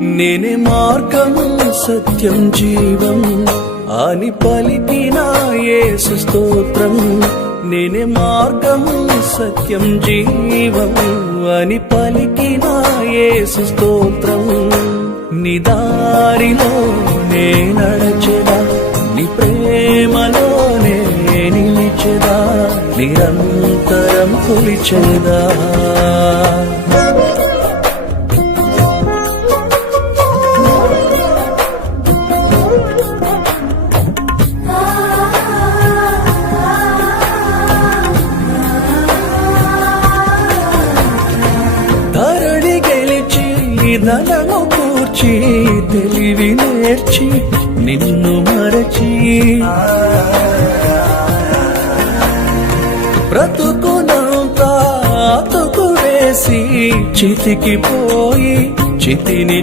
నేనే మార్గం సత్యం జీవం అని పలికిన యేసు స్తోత్రం. నేనే మార్గం సత్యం జీవం అని పలికిన యేసు స్తోత్రం. నీ దారిలో నే నడచెదా, నీ ప్రేమలోనే నిలిచెదా, నిరంతరం కొలిచెదా. ధరణి గెలిచి ధనము కూర్చి తెలివి నేర్చి నిన్ను మరచి బ్రతుకునంత అతుకు వేసి చితికి పోయి చితిని